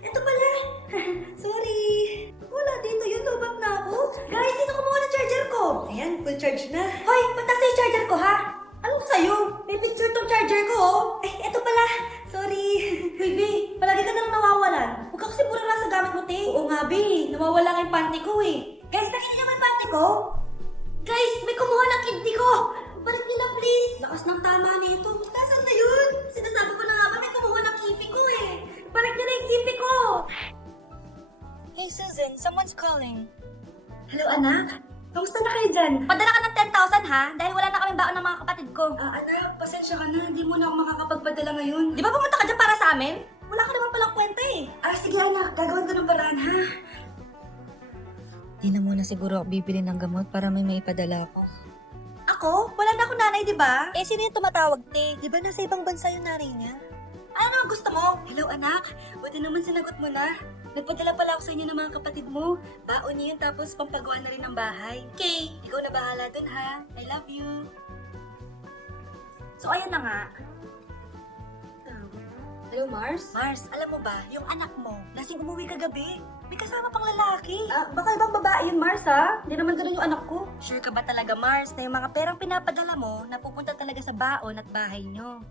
Ito pala. Sorry. Wala dito yun. Lobat na ako. Guys, sino kumuha ng charger ko? Ayan, full charge na. Hoy, pataas na yung charger ko, ha? Anong sa'yo? May picture tong charger ko, oh. Ay, eto pala. Sorry. Baby, palagi ka na lang nawawalan. Huwag ka kasi pura lang sa gamit mo, te. Oo nga, baby. Nawawala nga yung panty ko, eh. Guys, nakikita naman yung panty ko? Guys, may kumuha ng kidney ko. Balik nila, please. Lakas ng tama nito. Nasaan na yun? Sinasabi ko na nga ba may kumuha ng kifi ko, eh. Balik nila yung kifi ko. Hey Susan, someone's calling. Hello, anak. Kamusta na kayo dyan? Padala ka ng 10,000 ha? Dahil wala na kaming baon ng mga kapatid ko. Anak, pasensya ka na. Hindi mo na ako makakapagpadala ngayon. Di ba pumunta ka dyan para sa amin? Wala ka naman palang kwenta eh. Ay, sige anak. Gagawin ko ng paraan, ha? Di na muna siguro ako bibili ng gamot para may maipadala ko. Ako? Wala na ako nanay, di ba? Eh, sino yung tumatawag, te? Di ba nasa ibang bansa yung nanay niya? Ano naman gusto mo? Hello, anak. Buti naman sinagot mo na. Nagpadala pala ako sa inyo ng mga kapatid mo. Baon niyo yun tapos pampagawa na rin ng bahay. Okay, ikaw na bahala dun, ha? I love you. So, ayan na nga. Hello, Mars? Mars, alam mo ba, yung anak mo, lasing umuwi kagabi. May kasama pang lalaki. Baka ibang babae yun, Mars, ha? Hindi naman ganun yung anak ko. Sure ka ba talaga, Mars, na yung mga perang pinapadala mo, napupunta talaga sa baon at bahay nyo?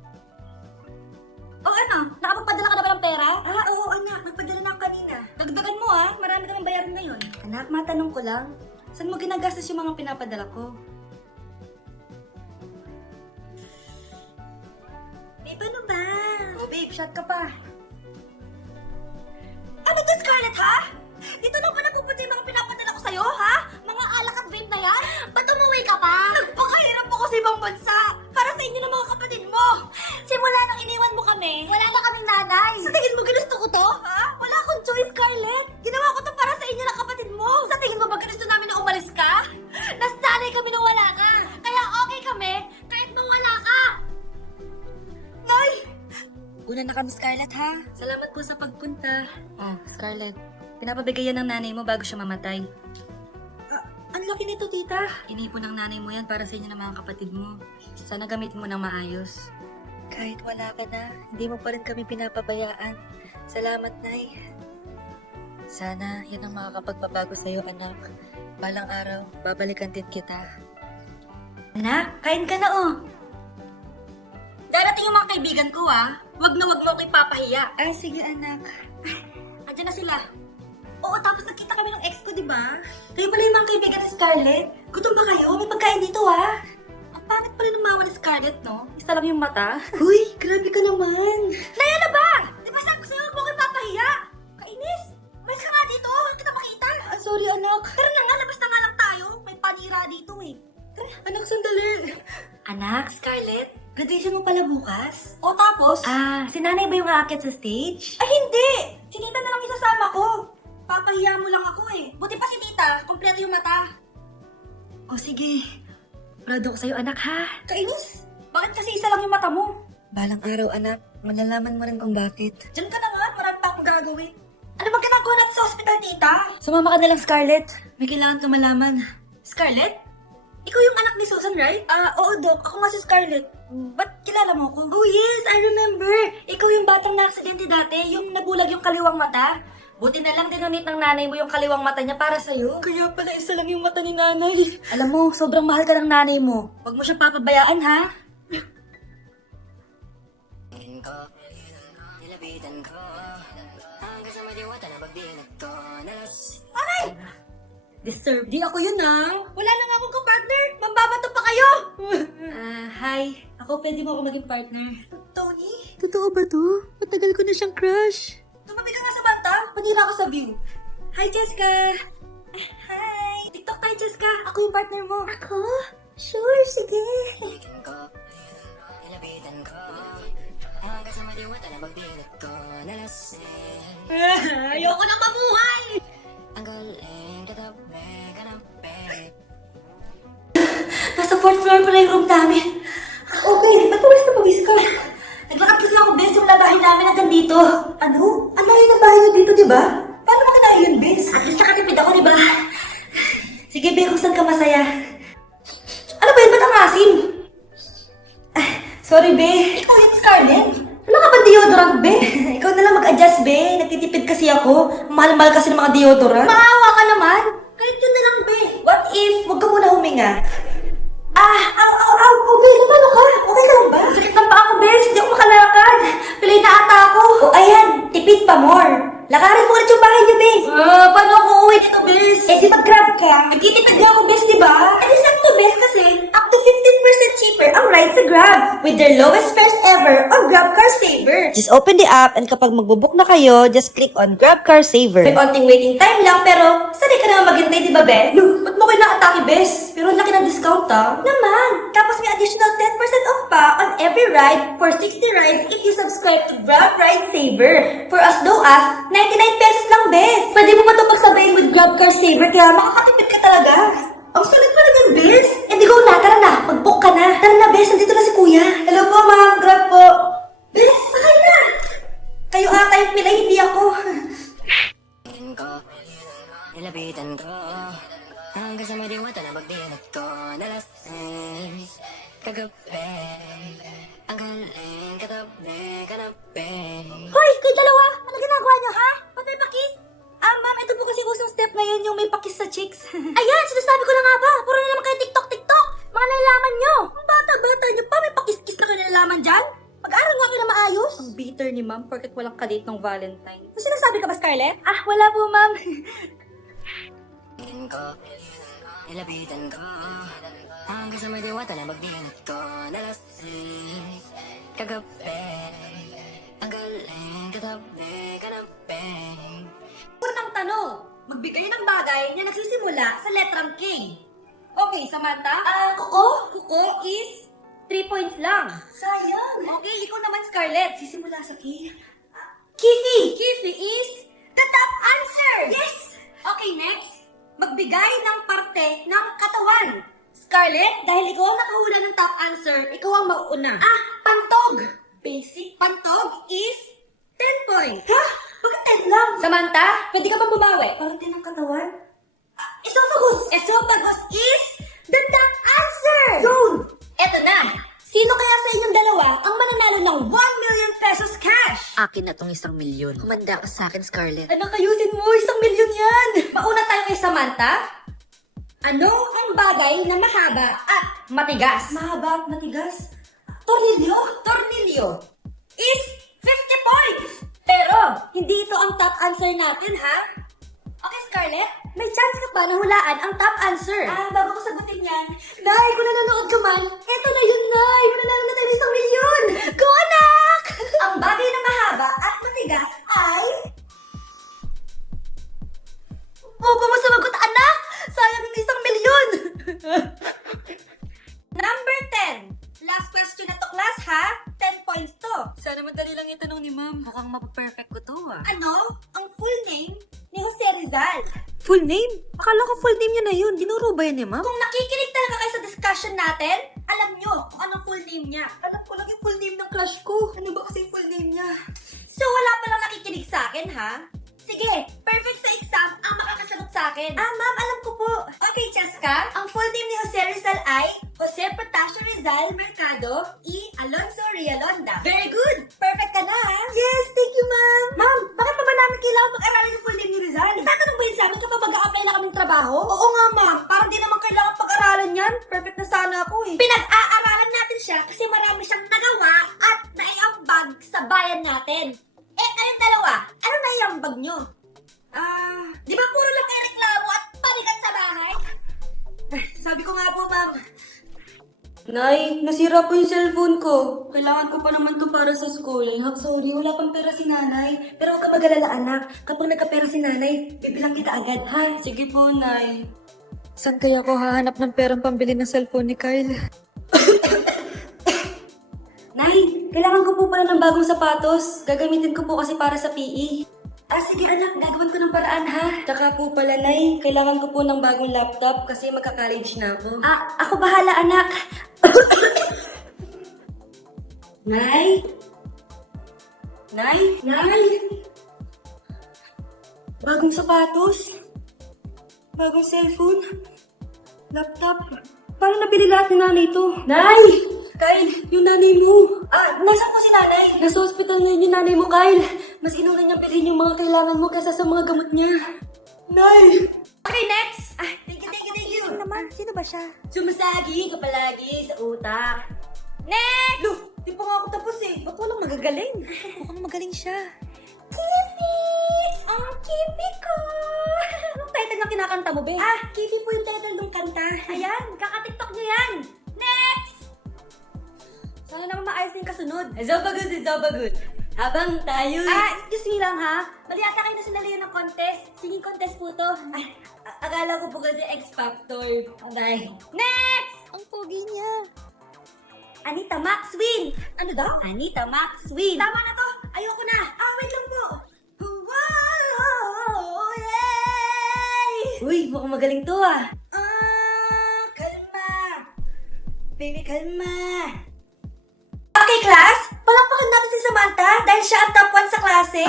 Oh, ano? Nakapagpadala ka na ba ng pera? Oo, anak. Nagpadala na ako kanina. Dagdagan mo ha, marami ka mang bayaran ngayon. Anak, matanong ko lang. Saan mo ginagastos yung mga pinapadala ko? Babe, ano ba? Babe, shut ka pa. Ano to, Scarlett, ha? Dito na ba napupunta yung mga pinapadala ko sa'yo, ha? Mga alak at vape na yan? Ba't umuwi ka pa? Nagpakahirap ako sa ibang bansa para sa inyo ng mga kapatid mo. Simula nang iniwan mo kami, wala na kaming nanay. Sa tingin mo ginusto ko to, ha? Wala akong choice, Scarlett. Ginawa ko to para sa inyo ng kapatid mo. Sa tingin mo ba ginusto namin na umalis ka? Nasanay kami na wala ka. Kaya okay kami kahit mawala ka. Nay! Una na kami, Scarlett, ha? Salamat po sa pagpunta. Scarlett, pinapabigay yan ng nanay mo bago siya mamatay. Ang laki nito, tita. Inipon ng nanay mo yan para sa inyo ng mga kapatid mo. Sana gamitin mo ng maayos. Kahit wala ka na, hindi mo pa rin kami pinapabayaan. Salamat, Nay. Sana yan ang makakapagbabago sa'yo, anak. Balang araw, babalikan din kita. Anak, kain ka na, oh. Darating yung mga kaibigan ko, ha? Wag na wag mo ako ipapahiya. Sige, anak. Andiyan na sila. Oo, tapos nagkita kami ng ex ko, di ba? Kayo pala yung mga kaibigan ni Scarlett. Gutom ba kayo? May pagkain dito, ha? Ang pangit pala ng mama ni Scarlett, no? Isa lang yung mata. Uy, grabe ka naman. Naya na ba? Di ba sabi ko sa'yo, wag mo ako ipapahiya? Kainis! Umalis ka nga dito, huwag kita makita. Sorry, anak. Tara na nga, labas na nga lang tayo. May panira dito, eh. Anak, sandali. Anak, Scarlett? Graduation mo pala bukas? O tapos? Si nanay ba yung aakyat sa stage? Ay, hindi! Si tita na lang isasama ko. Papahiya mo lang ako eh. Buti pa si tita, kompleto yung mata. O sige. Proud ako sa'yo, anak, ha? Kainis! Bakit kasi isa lang yung mata mo? Balang araw, anak. Malalaman mo rin kung bakit. Diyan ka na nga, marami pa akong gagawin. Ano ba ginagawa natin sa ospital, tita? Sumama ka na lang, Scarlett. May kailangan ka malaman. Scarlett? Ikaw yung anak ni Susan, right? Oo, Doc. Ako nga si Scarlett. Ba't kilala mo ko? Oh, yes! I remember! Ikaw yung batang na-aksidente dati, yung nabulag yung kaliwang mata. Buti na lang dinunit ng nanay mo yung kaliwang mata niya para sa'yo. Kaya pala isa lang yung mata ni nanay. Alam mo, sobrang mahal ka ng nanay mo. Huwag mo siyang papabayaan, ha? Aray! Deserve. Di ako yun, ha? Wala na nga akong kapartner. Mambabato pa kayo! Hi. Ako, pwede mo ako maging partner. Tony, Totoo ba to? Matagal ko na siyang crush. tumabi ka nga sa banta. Panira ka sa view. Hi, Jessica. Hi! TikTok tayo, Jessica. Ako yung partner mo. Ako? Sure, sige. Ayoko na mabuhay! Nasa 4th floor pala yung room namin. Okay, ba't pawis na pawis ka? Naglakad kasi ako, bes, yung bahay namin hanggang dito. Ano? Ang layo ng bahay niyo dito, di ba? Paano mo na yun, bes? At least nakatipid ako, di ba? Sige, Be, kung saan ka masaya. Ano ba yun? Ba't ang asim? Sorry, Be. Ikaw yung Scarlett. Wala ka ba deodorant, Be? Ikaw na lang mag-adjust, Be. Nagtitipid kasi ako. Mahal-mahal kasi ng mga deodorant. Maawa ka naman. Kahit yun na lang, be. What if, wag ka muna huminga? Okay naman ako. Okay ka lang ba? Sakit ng paa ko, bes. Hindi ako makalakad. Pilay na ata ako. O ayan, tipid pa more. Lakarin mo ulit yung bahay niyo, bes. Paano ako uuwi dito, bes? Eh, di mag-grab ka. Nagtitipid niya ako, bes, di ba? Eh, di sakto, bes, kasi up to 15% cheaper ang ride sa Grab with their lowest fares ever on Grab Car Saver. Just open the app and kapag magbubook na kayo, just click on Grab Car Saver. May konting waiting time lang, pero sanay ka naman maghintay, di ba, bes? Ba't mo kayo nakatake, bes? Pero ang laki ng discount, Naman. Tapos may additional 10% off pa on every ride for 60 rides if you subscribe to Grab Ride Saver for as low as 99 pesos lang, bes. Pwede mo pa ito pagsabayin with Grab Car Saver kaya makakatipid ka talaga. Ang sulit pa naman, bes. Eh, di go na. Tara na. Mag-book ka na. Tara na, bes. Nandito na si kuya. Hello po, ma'am. Grab po. Bes, sakay na. Kayo ata yung pilay, hindi ako. Nilapitan ko hanggang sa may diwata na magdinat ko nalasing kagabi ang galing katabi Hoy, kayo dalawa! Ano ginagawa niyo, ha? Patay pakis? Ma'am, ito po kasi usong step ngayon yung may pakis sa chicks. Ayan, sinasabi ko na nga ba? Puro na naman kayo TikTok! Mga nalalaman niyo! Ang bata-bata niyo pa, may pakis-kis na kayo nalalaman dyan? Mag-aral nga kayo na maayos. Ang bitter ni ma'am porket walang kadate ng Valentine. Ano sinasabi ka ba, Scarlett? Wala po, ma'am. ko nilapitan ko hanggang sa may diwata na magdinat ko nalasing kagabi ang galing katabi Unang tanong, magbigay ng bagay na nagsisimula sa letrang K. Okay, Samantha? Kuko is 3 points lang. Sayang. Okay, ikaw naman, Scarlett. Sisimula sa K. Kifi! Kifi is the top answer! Yes! Okay, next. Magbigay ng parte ng katawan. Scarlett, dahil ikaw ang nakahula ng top answer, ikaw ang mauuna. Pantog! Basic. Pantog is 10 points. Ha? Bakit 10 lang? Samantha, pwede ka bang bumawi? Parte ng katawan? Esophagus! Esophagus is the top answer! Yun! Eto na! Sino kaya sa inyong dalawa ang mananalo ng 1 million pesos cash? akin na tong 1 milyon humanda ka sa akin Scarlett Anak, ayusin mo! 1 milyon yan! Mauna tayo kay Samantha. Anong ang bagay na mahaba at matigas? Mahaba at matigas. Tornilyo? Tornilyo is 50 points! Pero, hindi ito ang top answer natin, ha? Okay, Scarlett? May chance ka pa na hulaan ang top answer. Bago ko sagutin yan, Nay, kung nanonood ka man, eto na yun, Nay! Mananalo na tayo ng 1 milyon! Go, anak! Ang bagay na mahaba at matigas ay... Huwag mo sumagot, anak! Sayang yung 1 milyon! Number 10. Last question na to, class, ha? 10 points to. sana madali lang yung tanong ni ma'am mukhang mapaperfect ko to Ano ang full name ni Jose Rizal? Full name? Akala ko full name niya na yun. Dinuro ba yan ni ma'am? Kung nakikinig talaga kayo sa discussion natin, alam nyo kung anong full name niya. Alam ko lang yung full name ng crush ko. Ano ba kasi yung full name niya? So wala palang nakikinig sa akin, ha? Sige, perfect sa exam ang makakasagot sa akin. Ma'am, alam ko po. Okay, Cheska, ang full name ni Jose Rizal ay Jose Protasio Rizal Mercado E. Alonso Rialonda. Very good! Perfect ka na, ha? Yes, thank you, ma'am. Ma'am, bakit pa ba namin kailangan mag-aralan yung full name ni Rizal? Itatanong ba yun sa amin kapag mag-a-apply na kaming trabaho? Oo nga, ma'am. Parang di naman kailangan pag-aralan yan. Perfect na sana ako, eh. Pinag-aaralan natin siya kasi marami siyang nagawa at naiambag sa bayan natin. Kayong dalawa, ano naiambag nyo? Di ba puro lang kayo reklamo at panikat sa bahay? Sabi ko nga po, ma'am. Nay, nasira po yung cellphone ko. Kailangan ko pa naman to para sa school. Sorry, wala pang pera si nanay. Pero huwag ka mag-alala, anak. Kapag nagkapera si nanay, bibilang kita agad, ha? Sige po, nay. Saan kaya ako hahanap ng perang pambili ng cellphone ni Kyle? Nay, kailangan ko po pala ng bagong sapatos. Gagamitin ko po kasi para sa PE. Sige anak, gagawin ko ng paraan ha. Tsaka po pala, Nay, kailangan ko po ng bagong laptop kasi magka-college na ako. Ako bahala, anak. Nay? Nay? Nay? Bagong sapatos? Bagong cellphone? Laptop? Paano nabili lahat ni nanay ito? Nay! Kyle, yung nanay mo. Nasaan po si nanay? Nasa hospital ngayon yung nanay mo, Kyle. Mas inuna niyang bilhin yung mga kailangan mo kaysa sa mga gamot niya. Nay! Okay, next! Ah, thank you. Ano naman? Sino ba siya? Sumasagi ka palagi sa utak. Next! Lo, di pa nga ako tapos eh. Ba't walang magagaling? Mukhang magaling siya. Kipi! Ang kipi ko! Anong title na kinakanta mo, be? Ah, kipi po yung title ng kanta. Ayan, kaka-tiktok niyo yan. Next! Sana naman maayos na yung kasunod. Zobagood. Habang tayo... Ah, excuse me lang ha. Mali ata kayo na sinali ng contest. Singing contest po to. Ay, akala ko po kasi X Factor. Okay. Next! Ang pogi niya. Anita Maxwin! Ano daw? Anita Maxwin! Tama na to! Ayoko na! Ah, wait lang po! Wow! Yay! Uy, mukhang magaling to ah. Kalma! Baby, kalma! Okay, class! Palakpakan natin si Samantha dahil siya ang top 1 sa klase.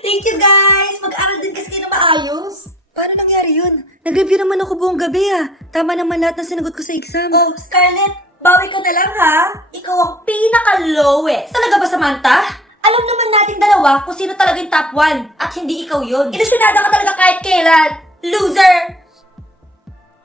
Thank you, guys! Mag-aaral din kasi kayo na maayos. Paano nangyari yun? Nag-review naman ako buong gabi ah. Tama naman lahat ng sinagot ko sa exam. Oh, Scarlett, bawi ko na lang ha. Ikaw ang pinaka-lowest. Talaga ba, Samantha? Alam naman nating dalawa kung sino talaga yung top 1 at hindi ikaw yun. Ilusyonada ka talaga kahit kailan. Loser!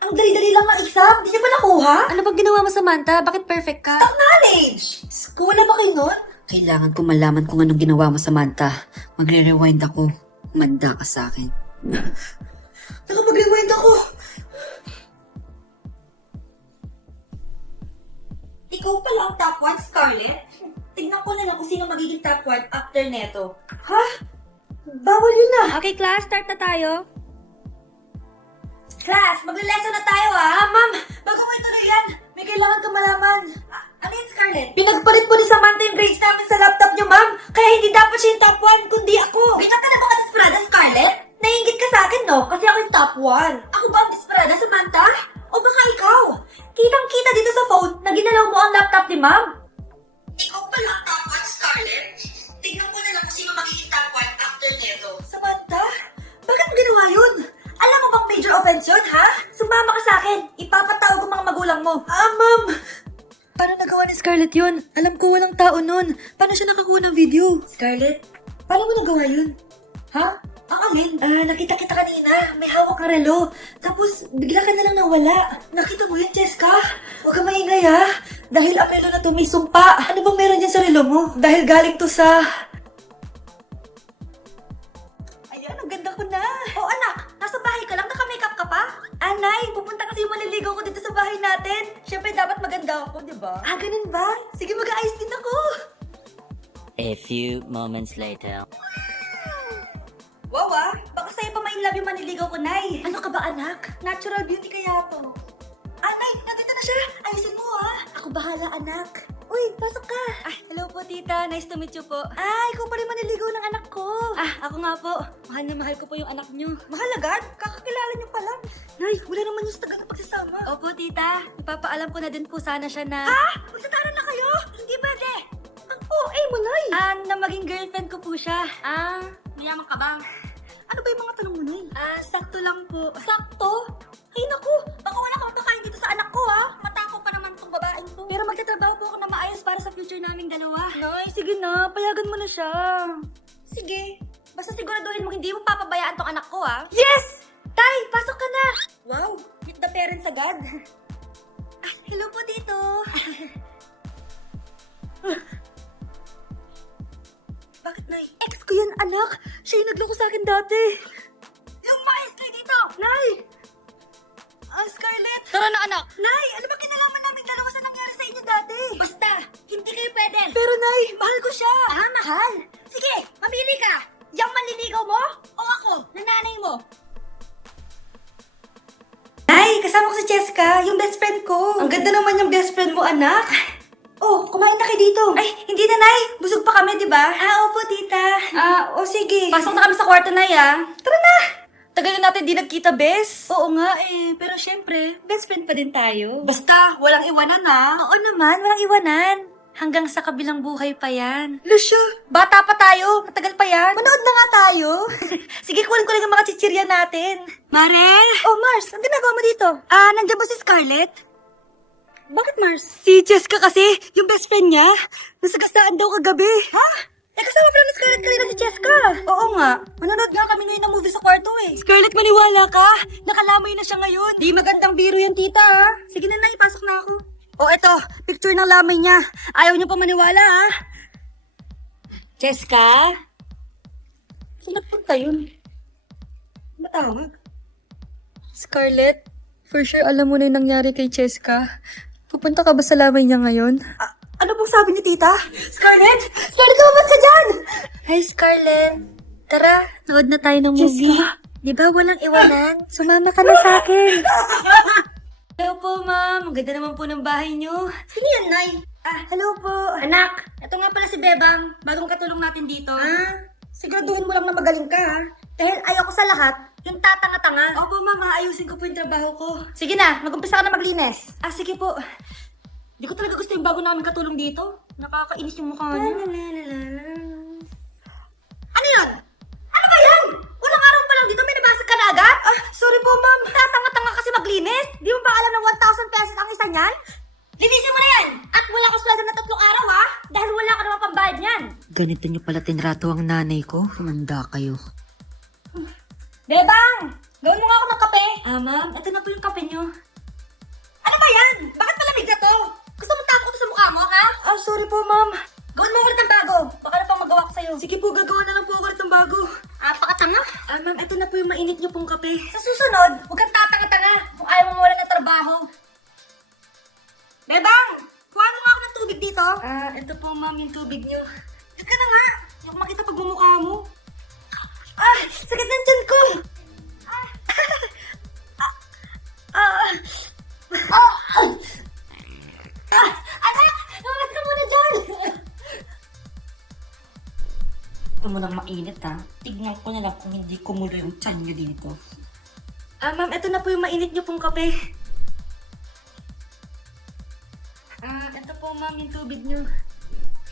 Ang dali-dali lang ng exam. Di niyo ba nakuha? Ano bang ginawa mo, Samantha? Bakit perfect ka? Knowledge! Wala ba kayo nun? Kailangan ko malaman kung anong ginawa mo, Samantha. Magre-rewind ako. Manda ka sa akin. Nakapag-rewind ako. Ikaw pala ang top 1, Scarlett. Tignan ko na lang kung sino magiging top 1 after neto. Ha? Bawal yun na. Okay, class, start na tayo. Class, magle-lesson na tayo ha. Ma'am, bago mo ituloy yan, may kailangan ka malaman. Ano yun, Scarlett? Pinagpalit po ni Samantha yung grades namin sa laptop niyo, ma'am. Kaya hindi dapat siya yung top 1, kundi ako. Bita ka na ba ka desperada, Scarlett? Naiingit ka sa akin, no? Kasi ako yung top 1. Ako ba ang desperada, Samantha? O baka ikaw? Kitang-kita dito sa phone na ginalaw mo ang laptop ni ma'am. Ikaw pala ang top 1, Scarlett. Tignan ko na lang kung sino magiging top 1 after neto. Samantha? Bakit mo ginawa yun? Alam mo bang major offense yun, ha? Sumama ka sa akin. Ipapatawag ko mga magulang mo. Ma'am! Paano nagawa ni Scarlett yun? Alam ko walang tao nun. Paano siya nakakuha ng video? Scarlett, paano mo nagawa yun? Ha? Ang alin? Nakita kita kanina. May hawak ka relo. Tapos, bigla ka na lang nawala. Nakita mo yun, Cheska? Huwag ka maingay, ha? Dahil ang relo na to may sumpa. Ano bang meron dyan sa relo mo? Dahil galing to sa... Ayan, ang ganda ko na. Oh, anak, nasa bahay ka lang, naka-makeup ka pa? Anay, pupunta kasi yung maliligaw ko dito sa bahay natin. Siyempre, dapat maganda ako, di ba? Ah, ganun ba? Sige, mag-aayos din ako. A few moments later. Wow, baka sa'yo pa ma-inlove yung maniligaw ko, Nay. Ano ka ba, anak? Natural beauty kaya to. Nay, nandito na siya. Ayusin mo, ha? Ako bahala, anak. Uy, pasok ka. Hello po, tita. Nice to meet you po. Ikaw pa rin maniligaw ng anak ko. Ako nga po. Mahal na mahal ko po yung anak niyo. Mahal agad? Kakakilala niyo pa lang. Nay, wala naman yung sa tagal ng pagsasama. Opo, tita. Ipapaalam ko na din po sana siya na... Magtataran na kayo? Hindi pwede. Ang OA mo, Nay. na maging girlfriend ko po siya. Mayaman ka ba? Ano ba yung mga tanong mo, Nay? Sakto lang po. Sakto? Ay, naku! Baka wala kang mapakain dito sa anak ko, ha? Matako pa naman tong babaeng to. Pero magtatrabaho po ako na maayos para sa future naming dalawa. Nay, sige na. Payagan mo na siya. Sige. Basta siguraduhin mo hindi mo papabayaan tong anak ko, ha? Yes! Tay, pasok ka na! Wow! Meet the parents agad. Hello po, tito. Bakit, Nay? Ex ko yan, anak. Siya yung nagloko sa akin dati. Yung mais kayo dito! Nay! Scarlett! Tara na, anak! Nay, ano ba kinalaman namin dalawa sa nangyari sa inyo dati? Basta, hindi kayo pwede. Pero, Nay, mahal ko siya. Mahal? Sige, mamili ka. Yung manliligaw mo o ako, na nanay mo? Nay, kasama ko si Cheska, yung best friend ko. Ang ganda naman yung best friend mo, anak. Oh, kumain na kayo dito. Ay, hindi na, Nay. Busog pa kami, di ba? Opo, tita. O sige. Pasok na kami sa kwarto, Nay, Tara na. Tagal na natin di nagkita, bes. Oo nga pero syempre, Best friend pa din tayo. basta walang iwanan, Oo naman, walang iwanan. Hanggang sa kabilang buhay pa yan. Lusya, bata pa tayo. Matagal pa yan. Manood na nga tayo. Sige, kunin ko lang ang mga chichirya natin. Marel! Oh, Mars, ang ginagawa mo dito? Nandiyan ba si Scarlett? Bakit, Mars? Si Cheska kasi, yung best friend niya, nasagasaan daw kagabi. Ha? kasama pala ni Scarlett kanina si Cheska. Oo nga. Manonood nga kami ngayon ng movie sa kwarto eh. Scarlett, maniwala ka. Nakalamay na siya ngayon. Di magandang biro yan, tita, ha? Sige na, Nay, pasok na ako. O eto, picture ng lamay niya. Ayaw niyo pa maniwala, ha? Cheska? Saan nagpunta yun? Matawag. Scarlett, for sure alam mo na yung nangyari kay Cheska. Pupunta ka ba sa lamay niya ngayon? Ano pong sabi ni tita? Scarlett! Scarlett, lumabas ka dyan! Hi, Scarlett. Tara, nood na tayo ng movie. Di ba walang iwanan? Sumama ka na sa akin. Hello po, ma'am. Ang ganda naman po ng bahay niyo. Sino yan, Nay? Hello po. Anak, ito nga pala si Bebang. Bagong katulong natin dito. Siguraduhin mo lang na magaling ka, ha? Dahil ayaw ko sa lahat, yung tatanga-tanga. Opo, ma'am. Aayusin ko po yung trabaho ko. Sige na, mag-umpisa ka na maglinis. Sige po. Di ko talaga gusto yung bago namin katulong dito. Nakakainis yung mukha niya. Ano yun? Ano ba yan? Walang araw pa lang dito, may nabasag ka na agad? Sorry po, ma'am. Tatanga-tanga kasi maglinis? Di mo ba alam na 1,000 pesos ang isa niyan? Linisin mo na yan! At wala ko sweldo na 3 araw, ha? Dahil wala ka naman pambayad niyan. Ganito niyo pala tinrato ang nanay ko. Manda kayo. Bebang! Gawin mo nga ako ng kape. Ma'am, ito na po yung kape niyo. Ano ba yan? Bakit malamig na to? Gusto mo tapo ko sa mukha mo, ha? Sorry po, ma'am. Gawin mo ulit ng bago. Baka na pang magawa ko sa'yo. Sige po, gagawa na lang po ako ulit ng bago. Pakatanga. Ma'am, ito na po yung mainit niyo pong kape. Sa susunod, huwag kang tatanga-tanga kung ayaw mo mawala ng trabaho. Bebang! Kuha mo nga ako ng tubig dito. Ito po, ma'am, yung tubig niyo. Diyan ka na nga. Yung makita pagmumukha mo. Sakit ng tiyan ko. Anak! Lumabas ka muna dyan! Ito mo nang mainit ha. Tignan ko na lang kung hindi kumulo yung tiyan niya dito. Ma'am, ito na po yung mainit niyo pong kape. Ito po, ma'am, yung tubig niyo.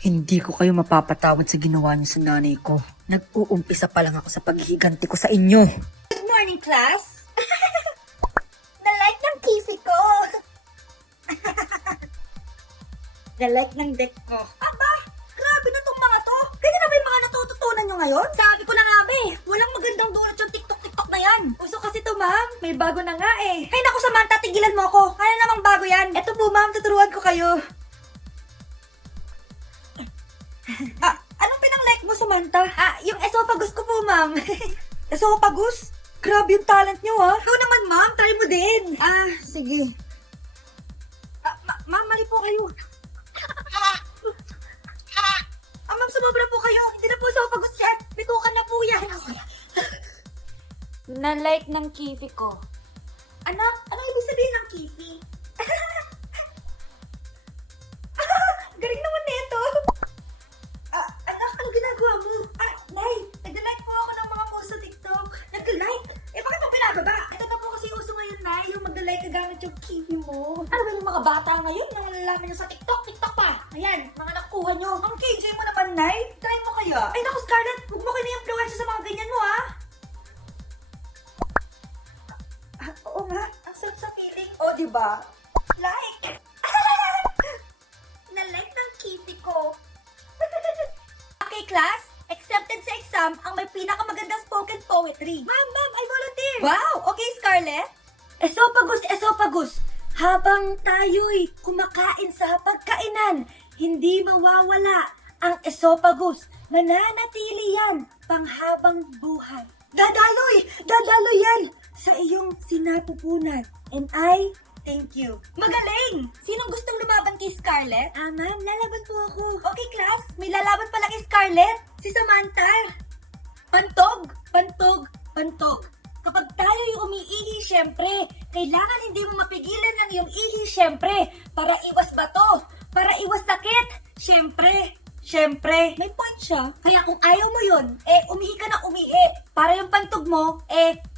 Hindi ko kayo mapapatawad sa ginawa niyo sa nanay ko. Nag-uumpisa pa lang ako sa paghihiganti ko sa inyo. Good morning, class. Na-like ng kisi ko. Na-like ng deck ko. Aba, grabe na tong mga to. Ganyan na ba yung mga natututunan nyo ngayon? Sabi ko na nga ba walang magandang dulot yung TikTok na yan. Uso kasi to, ma'am. May bago na nga eh. Ay naku Samantha, tigilan mo ako. Ano namang bago yan? Ito po, ma'am, tuturuan ko kayo. Anong pinang-like mo, Samantha? Yung esophagus ko po, ma'am. Esophagus? Grabe yung talent niyo, ha? Ikaw naman, ma'am. Try mo din. Sige. Ma'am, mali po kayo. Ma'am, sumobra po kayo. Hindi na po esophagus yan. Bitukan na po yan. Na-like ng kifi ko. Anak, ano ibig sabihin ng kifi? Galing naman nito. Anak, ano ginagawa mo? Nay, nag-like po ako ng mga post sa TikTok. Nag-like? Bakit mo pinababa? Ito na po kasi uso ngayon, Nay, yung mag-like ka gamit yung kifi mo. Ano ba yung mga bata ngayon? Yung nalalaman nyo sa TikTok pa. Ayan, mga nakuha nyo. Ang KJ mo naman, Nay. Try mo kaya. Ay, naku, Scarlett, huwag mo kini-influence sa mga ganyan mo, ha? Oo nga, ang sarap sa feeling. O, diba? Like! Na-like ng kitty ko. Okay, class. Accepted sa exam ang may pinakamagandang spoken poetry. Ma'am, I volunteer. Wow! Okay, Scarlett. Esophagus. Habang tayo'y kumakain sa pagkainan, hindi mawawala ang esophagus. Mananatili yan panghabang buhay. Dadaloy yan sa iyong sinapupunan. And I thank you. Magaling! Sinong gustong lumaban kay Scarlett? Ma'am, lalaban po ako. Okay, class. May lalaban pala kay Scarlett. Si Samantha. Pantog! Kapag tayo'y umiihi, syempre, kailangan hindi mo mapigilan ng iyong ihi, syempre, para iwas bato, para iwas sakit, syempre, may point siya. Kaya kung ayaw mo yun, umihi ka na umihi, para yung pantog mo,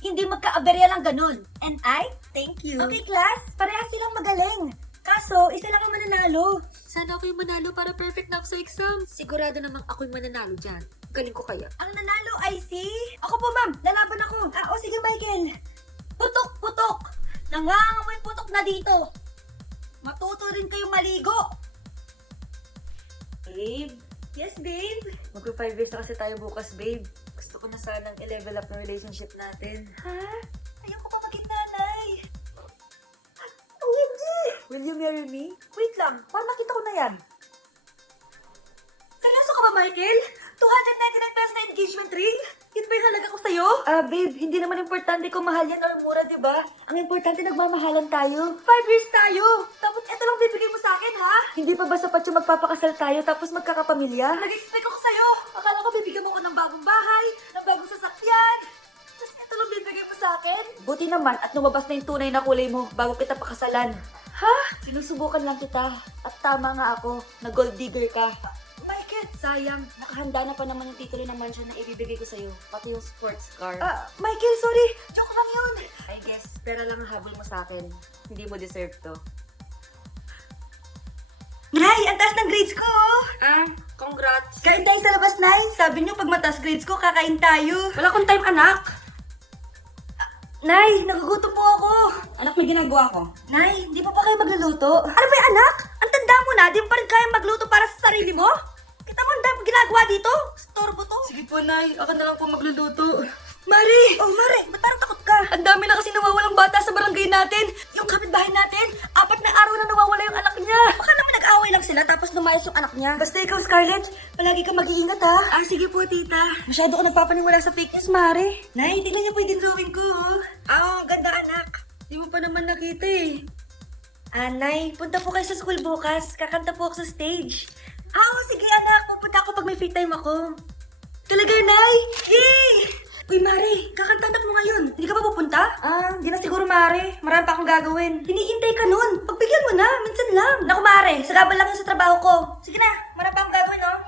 hindi magka-aberya lang ganun. And I thank you. Okay, class. Parehas silang magaling. Kaso, isa lang ang mananalo. Sana ako'y manalo para perfect na ako sa exam. Sigurado namang ako'y mananalo dyan. Galing ko kaya. Ang nanalo ay si... Ako po, ma'am. Lalaban ako. Sige, Michael. Putok. Nangangamoy putok na dito. Matuto rin kayong maligo. Babe, Yes, babe? Magpa 5 years na kasi tayo bukas, babe. Gusto ko na sanang i-level up yung relationship natin. Ha? Ayoko pa maging nanay. OMG! Will you marry me? Wait lang, paano nakita ko na yan? Seryoso ka ba, Michael? 299 pesos na engagement ring? Yun ba yung halaga ko sa'yo? Babe, hindi naman importante kung mahal yan or mura, di ba? Ang importante, nagmamahalan tayo. 5 years tayo! Tapos eto lang bibigay mo sa akin, ha? Hindi pa ba sapat yung magpapakasal tayo tapos magkakapamilya? Nag-expect ako sa'yo. Akala ko bibigyan mo ko ng bagong bahay, ng bagong sasakyan. Tapos eto lang bibigay mo sa akin. Buti naman at lumabas na yung tunay na kulay mo bago kita pakasalan. Ha? Sinusubukan lang kita. At tama nga ako, na gold digger ka. Michael! Sayang, nakahanda na pa naman yung titulo ng mansion na ibibigay ko sa'yo. Pati yung sports car. Michael, sorry. Joke lang yun. I guess, pera lang ang habol mo sa akin. Hindi mo deserve to. Nay, ang taas ng grades ko. Congrats. Kain tayo sa labas, Nay. Sabi niyo, pag mataas grades ko, kakain tayo. Wala kong time, anak. Nay, nagugutom po ako. Anak, may ginagawa ko. Nay, di pa ba kayo magluluto? Ano ba yung anak? Ang tanda mo na, di mo pa rin kaya magluto para sa sarili mo? Kita mo ang dami ginagawa dito? Storbo to. Sige po, Nay. Ako na lang po magluluto. Mari! Oh, Mari, ba't parang takot ka? Ang dami na kasi nawawalang bata sa barangay natin. Yung kapitbahay natin, 4 na araw na nawawala yung anak niya. Baka naman nag-away lang sila tapos lumayas yung anak niya. Basta ikaw, Scarlett, palagi ka mag-iingat ha. Sige po, tita. Masyado ka nagpapaniwala sa fake news, Mari. Nay, tingnan niyo po yung drawing ko. Ganda anak. Di mo pa naman nakita eh. Nay, punta po kayo sa school bukas. Kakanta po ako sa stage. Sige anak. Pupunta ako pag may free time ako. Talaga, Nay? Yay! Uy, Mari, kakanta anak mo ngayon. Hindi ka pa pupunta? Hindi na siguro, Mari. Marami pa akong gagawin. Hinihintay ka nun. Pagbigyan mo na, minsan lang. Naku, Mari, sagabal lang yun sa trabaho ko. Sige na, marami pa akong gagawin, oh.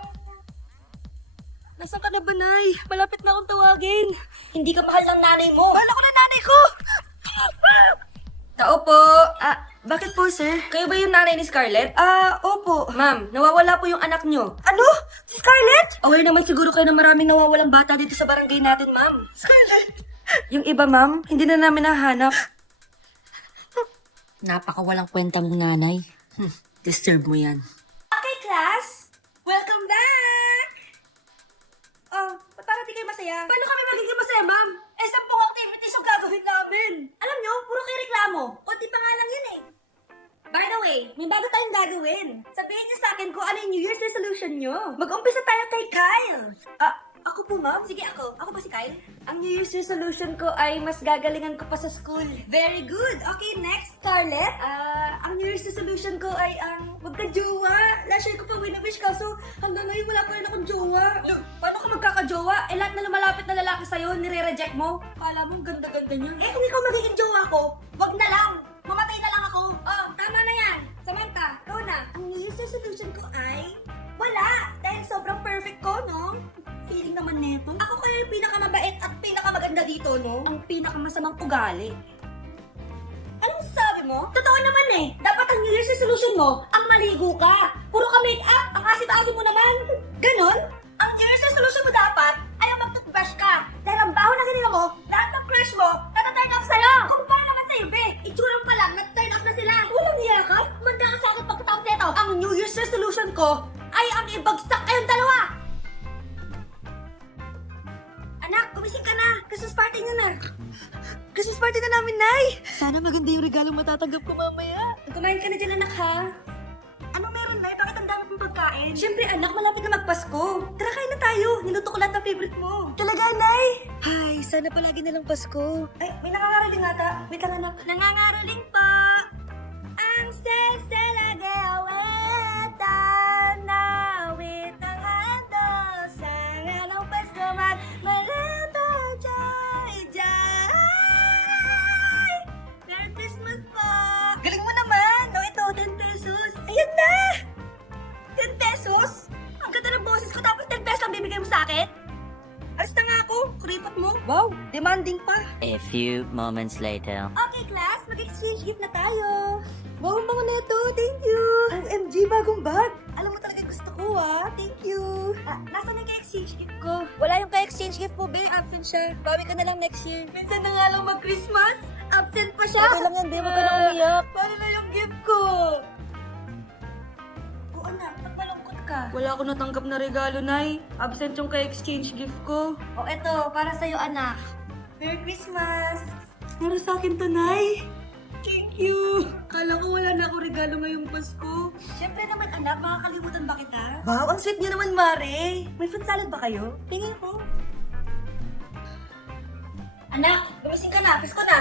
Nasaan ka na ba, Nay? Malapit na akong tawagin. Hindi ka mahal ng nanay mo. Mahal ako ng nanay ko! Tao po. Bakit po, sir? Kayo ba yung nanay ni Scarlett? Opo. Ma'am, nawawala po yung anak nyo. Ano? Si Scarlett? Aware naman siguro kayo na maraming nawawalang bata dito sa barangay natin, ma'am. Scarlett? Yung iba, ma'am, hindi na namin nahanap. Napakawalang kwenta mong nanay. Disturb mo yan. Okay, class. Welcome back! Ba't parang di kayo masaya? Paano kami magiging masaya, ma'am? 10 activities yung gagawin namin. Alam nyo, puro kayo reklamo. Kunti pa nga lang yun eh. By the way, may bago tayong gagawin. Sabihin niyo sa akin kung ano yung New Year's resolution nyo. Mag-umpisa tayo kay Kyle. Ako po, ma'am? Sige, ako. Ako ba si Kyle? Ang New Year's resolution ko ay mas gagalingan ko pa sa school. Very good. Okay, next, Scarlett. Ang New Year's resolution ko ay magka-jowa. Last year ko pa win-wish kaso hanggang ngayon wala pa rin akong jowa. Paano ka magkaka-jowa? Lahat na lumalapit na lalaki sa'yo, nire-reject mo. Kala mo, ang ganda-ganda niya. Kung ikaw magiging jowa ko, wag na lang. Mamatay na lang ako. Tama na yan. Samantha, ikaw na. Ang New Year's resolution ko ay wala. Dahil sobrang perfect ko, no? Feeling naman neto. Ako kaya yung pinakamabait at pinakamaganda dito, no? Ang pinakamasamang ugali. Anong sabi mo? Totoo naman eh. Dapat ang New Year's resolution mo, ang maligo ka. Puro ka make-up, ang asit-asit mo naman. Ganon? Ang New Year's resolution mo dapat ay ang mag-toothbrush ka. Dahil ang baho na ganito mo, lahat ng crush mo, nataturn off sa'yo. Kung paano naman sa'yo, be, itsurang pa lang, nataturn off na sila. Walang niya ka? Manda ka sa akin pagkatapos nito. Ang New Year's resolution ko ay ang ibagsak kayong dalawa. Anak, gumising ka na. Christmas party nyo na. Christmas party na namin, Nay. Sana maganda yung regalong matatanggap ko mamaya. Kumain ka na dyan, anak, ha? Ano meron, Nay? Bakit ang dami pong pagkain? Siyempre, anak, malapit na magpasko. Tara, kain na tayo. Niluto ko lahat ng favorite mo. Talaga, Nay? Ay, sana palagi na lang Pasko. Ay, may nangangaraling ata. Wait lang, anak. Nangangaraling pa. Ang seselagaweta na wit ang handol sa ng Pasko maleta jay jay. Merry Christmas po. Galing mo naman. No, ito, 10 pesos. Ayan na! 10 pesos? Ang ganda ng boses ko tapos 10 pesos lang bibigay mo sa akin? Alis na nga ako. Kuripot mo. Wow, demanding pa. A few moments later. Okay, class. Mag-exchange gift na tayo. Wow, ang bango na ito. Thank you. OMG, bagong bag. Alam mo talaga gusto ko, Thank you. Nasaan yung ka-exchange gift ko? Wala yung ka-exchange gift po, be. Absent siya. Bawi ka na lang next year. Minsan na nga lang mag-Christmas. Absent pa siya. Okay lang yan, be. Huwag ka na umiyak. Paano na yung gift ko? Oo, anak. Nagpalungkot ka? Wala ako natanggap na regalo, Nay. Absent yung ka-exchange gift ko. O eto, para sa'yo anak. Merry Christmas! Para sa akin to, Nay. Thank you. Kala ko wala na ako regalo ngayong Pasko. Siyempre naman anak, makakalimutan ba kita? Wow, ang sweet niyo naman, Mare. May fruit salad ba kayo? Tingin ko. Anak, gumising ka na. Pasko na.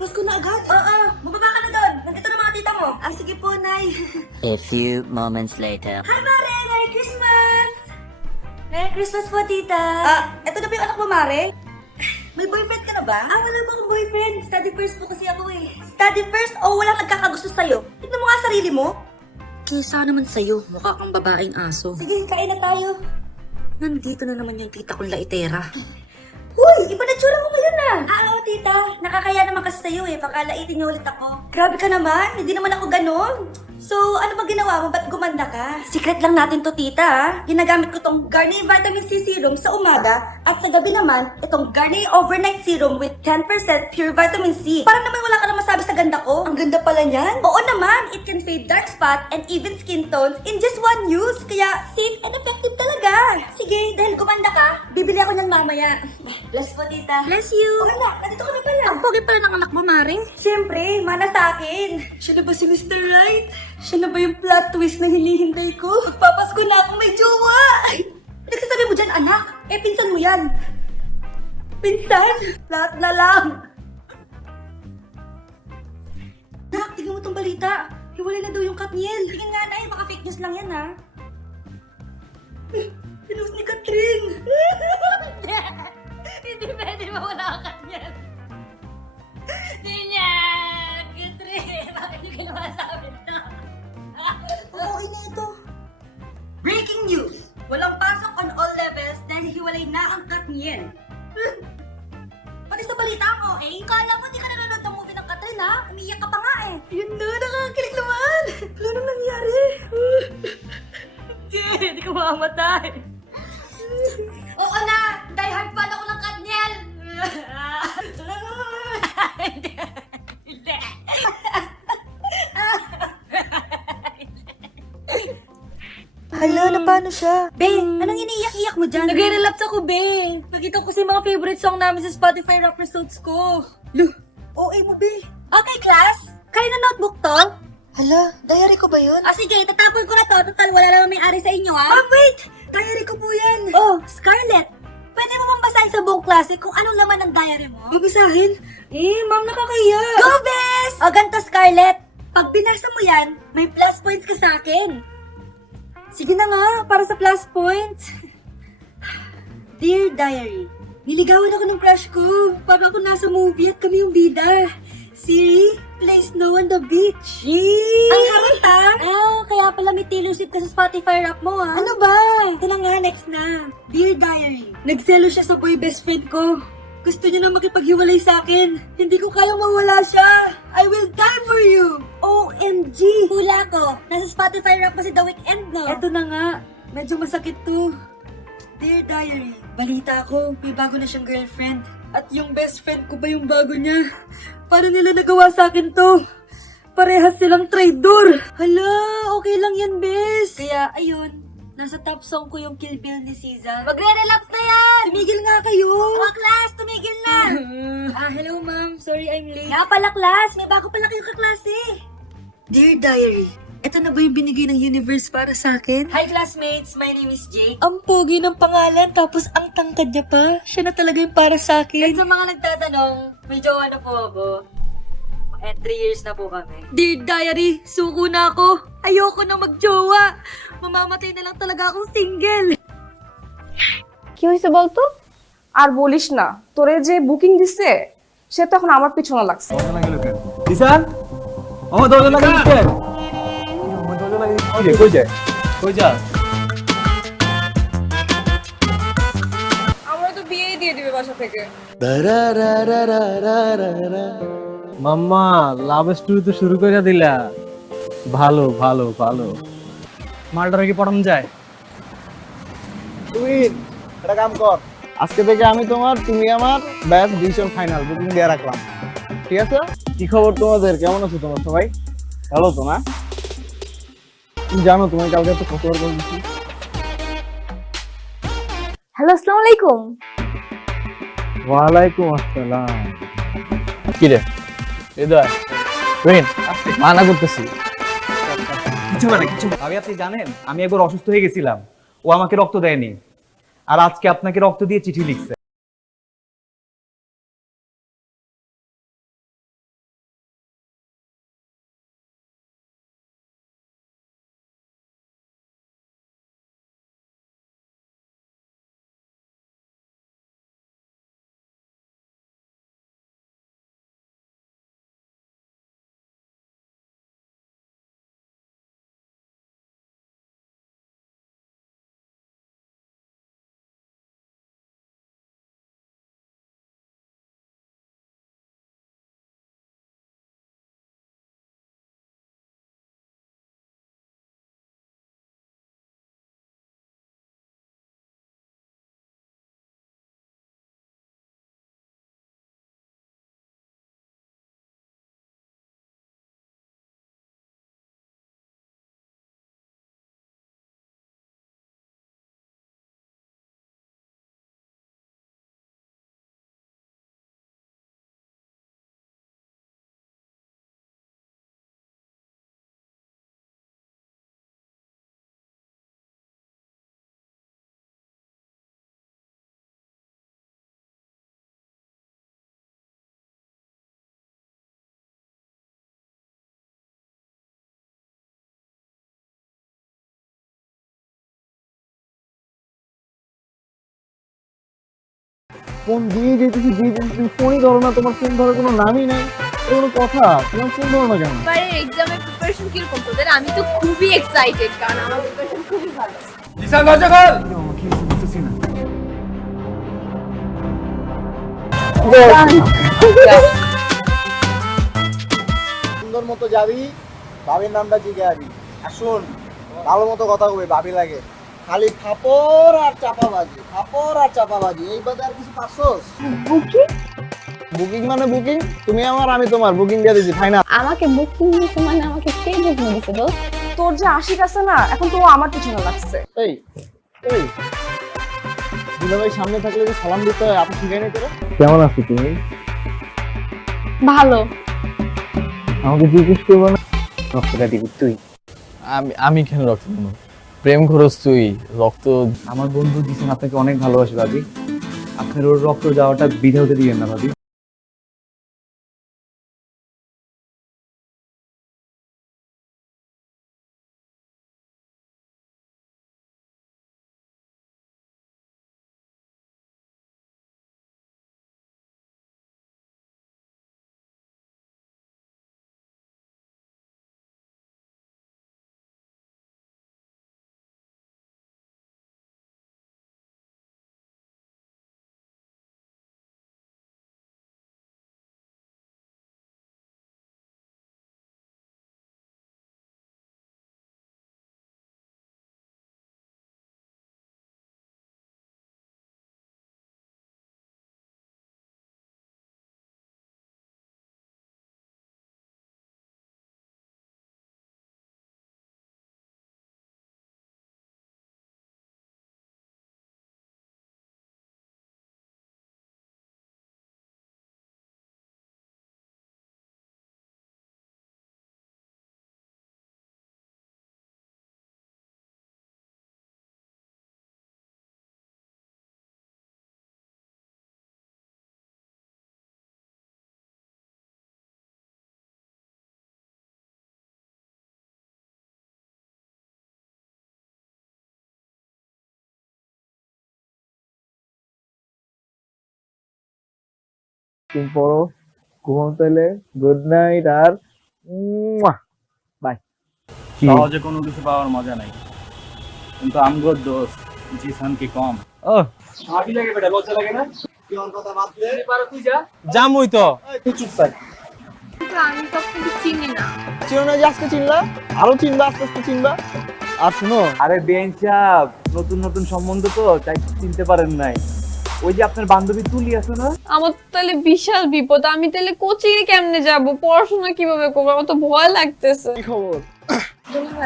Pasko na agad? Oo, bumaba ka na doon. Nandito na mga tita mo. Ah, sige po, Nay. A few moments later. Hi, Mare! Merry Christmas! Merry Christmas po, tita. Eto na ba yung anak mo, Mare? May boyfriend ka na ba? Wala pa akong boyfriend. Study first po kasi ako eh. Study first o walang nagkakagusto sa'yo? Tignan mo nga sarili mo. Kesa naman sa'yo, mukha kang babaeng aso. Sige, kain na tayo. Nandito na naman yung tita kong laitera. Uy, iba na tsura mo ngayon ah. Oo, tita. Nakakaya naman kasi sa'yo eh. Pakalaitin niyo ulit ako. Grabe ka naman. Hindi naman ako ganon. So, ano ba ginawa mo? Ba't gumanda ka? Secret lang natin to, tita ah. Ginagamit ko tong Garnier Vitamin C Serum sa umaga at sa gabi naman, itong Garnier Overnight Serum with 10% pure vitamin C. Parang naman wala ka na masabi sa ganda ko. Ang ganda pala niyan. Oo naman. It can fade dark spot and even skin tones in just one use. Kaya safe and effective talaga. Sige, dahil gumanda ka, bibili ako niyan mamaya. Bless po, tita. Bless you! Wala, nandito ka na pala. Ang pogi pala ng anak mo, Mare. Siyempre, mana sa akin. Siya na ba si Mr. Right? Siya na ba yung plot twist na hinihintay ko? Magpapasko na ako may jowa! Nagsasabi mo dyan, anak? Pinsan mo yan. Pinsan? Lahat na lang. Nak, tignan mo tong balita. Hiwalay na daw yung Katniel. Tingin nga na baka fake news lang yan, ha? Pinost ni Katrin. Hindi pwede mawala ang Katniel. Hindi niya. Katrin, bakit yung ginawa sa amin to? Okay na ito. Breaking news! Walang pasok on all levels dahil hiwalay na ang Katniel. Pati sa balita ang OA, kala mo di ka nanonood ng movie ng Katrin ha? Umiyak ka pa nga eh. Yun na, nakakakilig naman. Wala nang nangyari. Hindi ko mamamatay. Oo na, die hard fan ako ng Katniel. Hindi. Hindi. Hala, na paano siya? Be, anong iniiyak-iyak mo dyan? Nagre-relapse ako, Be. Nakita ko kasi mga favorite song namin sa Spotify rap results ko. OA mo, Be. Okay, class? Kayo na notebook to? Hala, diary ko ba yun? Sige, tatapon ko na to. Total, wala naman may-ari sa inyo, ha? Wait! Diary ko po yan. Oh, Scarlett. Pwede mo bang basahin sa buong klase kung anong laman ng diary mo? Babasahin? Ma'am, nakakahiya. Go, Bes! O, ganito, Scarlett. Pag binasa mo yan, may plus points ka sa akin. Sige na nga, para sa plus points. Dear Diary, niligawan ako ng crush ko. Para ako nasa movie at kami yung bida. Siri, play Snow on the Beach. Ang harot ha? Kaya pala may Taylor Swift ka sa Spotify rap mo ha? Ano ba? Ito na nga, next na. Dear Diary, Nagselo siya sa boy best friend ko. Gusto niya na makipaghiwalay sa akin. Hindi ko kayang mawala siya. I will die for you. OMG! Hula ko. Nasa Spotify rap pa si The Weeknd, no? Eto na nga. Medyo masakit to. Dear Diary, balita ko, may bago na siyang girlfriend. At yung best friend ko ba yung bago niya? Paano nila nagawa sa akin to? Parehas silang traitor. Hala, okay lang yan, bes. Kaya, ayun, nasa top song ko yung Kill Bill ni SZA. Magre-relapse na yan! Tumigil nga kayo! Mga class, tumigil na! Hello ma'am. Sorry I'm late. Nga pala, class. May bago pala kayong kaklase. Dear Diary, eto na ba yung binigay ng universe para sa akin? Hi, classmates. My name is Jake. Ang pogi ng pangalan, tapos ang tangkad niya pa. Siya na talaga yung para sa akin. Sa mga nagtatanong, may jowa na po ako. And 3 years na po kami. Dear Diary, suko na ako. Ayoko na magjowa. Mamamatay na lang talaga akong single. কি হয়েছে বলতো? আর বলিস না, তোরে যে বুকিং দিছে সে তো এখন আমার পিছনে লাগছে। দিশান ও দরজা লাগিয়ে দিচ্ছে দরজা লাগিয়ে দিচ্ছে কই যায় কই যা আমরা তো বিয়েই দিয়ে দিবে বাসা থেকে। মাম্মা লাভ স্টোরি তো শুরু করে দিলা ভালো ভালো ভালো মালটারে কি পড়ানো যায় তুই একটা কাম কর আজকে থেকে আমি তোমার তুমি আমার ব্যাস ডিসিশন ফাইনাল বুকিং দিয়ে রাখলাম ঠিক আছে কি খবর তোমাদের কেমন আছো তোমরা সবাই ভালো তো না তুমি জানো তোমার কালকে একটা কতবার কল দিচ্ছি। হ্যালো, আসসালামু আলাইকুম। ওয়ালাইকুম আসসালাম। কি রে হৃদয় রহিন মানা করতেছি কিছু মানে কিছু ভাবি, আপনি জানেন আমি একবার অসুস্থ হয়ে গেছিলাম, ও আমাকে রক্ত দেয়নি, আর আজকে আপনাকে রক্ত দিয়ে চিঠি লিখছে। ফোন দিয়ে যেতেছি তুমি ফোনই ধরো না, তোমার ফোন ধরার কোনো নামই নাই, কোনো কথা, তোমার ফোন ধরো না কেন? এবারে এক্সামের প্রিপারেশন কিরকম তোদের? আমি তো খুবই এক্সাইটেড, কারণ আমার প্রিপারেশন খুবই ভালো। জিসান দরজা খোল। সুন্দর মতো যাবি, ভাবির নামটা জিজ্ঞাসি। আর শোন, ভালো মতো কথা কবি, ভাবি লাগে খালি ফাপড় আর চাপাবাজি, ফাপড় আর চাপাবাজি, এই বাদে আর কিছু পারছোস? বুকিং মানে বুকিং, তুমি আমার আমি তোমার, বুকিং দিয়ে দিছি ফাইনাল। আমাকে বুকিং দিছে মানে আমাকে কে বুকিং দিছে দোস্ত? তোর যে আশিক আছে না, এখন তো ও আমার পিছনে লাগছে। এই এই দুলাভাই সামনে থাকলে যে সালাম দিতে হয়, আপনি শিখাই নাই তোরা? কেমন আছো তুমি? ভালো। আমাকে জিজ্ঞেস করবো না রক্তটা দিবি তুই? আমি কেন রক্ত দেবো? প্রেম খরচ তুই রক্ত। আমার বন্ধু জিসান আপনাকে অনেক ভালোবাসে ভাবি, আপনার ওর রক্ত যাওয়াটা বিধা হতে দিবেন না ভাবি। তুমি পড়ো, ঘুমাও তাহলে, গুড নাইট, আর বাই। সহজে কোনো কিছু পাওয়ার মজা নাই, কিন্তু আমগোর দোষ জিসান কি কম। ও ভাবি লাগে বেটা, লজ্জা লাগে না? কি অন কথা বাদ দে, তুই যা। জামুই তো। তুই চুপ থাক। কিন্তু আমি তো আপনাকে চিনি না। চিনো না যে আজকে চিনলা, আরো চিনবা, আস্তে আস্তে চিনবা। আর শুনো, আরে বেঞ্চাপ, নতুন নতুন সম্বন্ধ তো তাই চিনতে পারেন নাই। ওই যে আপনার বান্ধবী তুলি আছে না, আমার তো তাহলে বিশাল বিপদ। আমি তাহলে কোচিং এ কেমনে যাব? পড়াশোনা কিভাবে করবো? আমার তো ভয় লাগতেছে। কি খবর?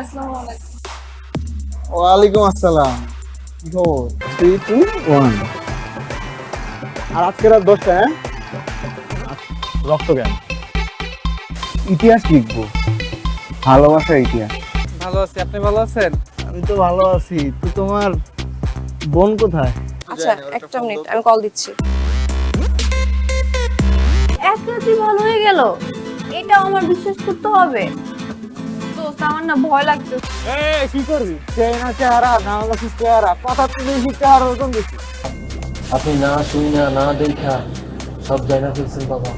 আসসালামু আলাইকুম। ওয়ালাইকুম আসসালাম। কি খবর? 3, 2, 1। আর আজকে রাত 10টা, হ্যাঁ? রক্তজ্ঞান। ইতিহাস লিখবো, ভালোবাসার ইতিহাস। ভালো আছি, আপনি ভালো আছেন? আমি তো ভালো আছি, তো তোমার বোন কোথায়? আচ্ছা একটা মিনিট, আমি কল দিচ্ছি। এক রাতেই ভালো হয়ে গেল, এটাও আমার বিশ্বাস করতে হবে। দোস্ত আমার না ভয় লাগছে। কি করবি? চেনা চেহারা না হলে কি চেহারা, কথা তো বেশি চেহারা ওরকম বেশি। আপনি না শুই না দেখা সব জানা ফেলছেন বাবা।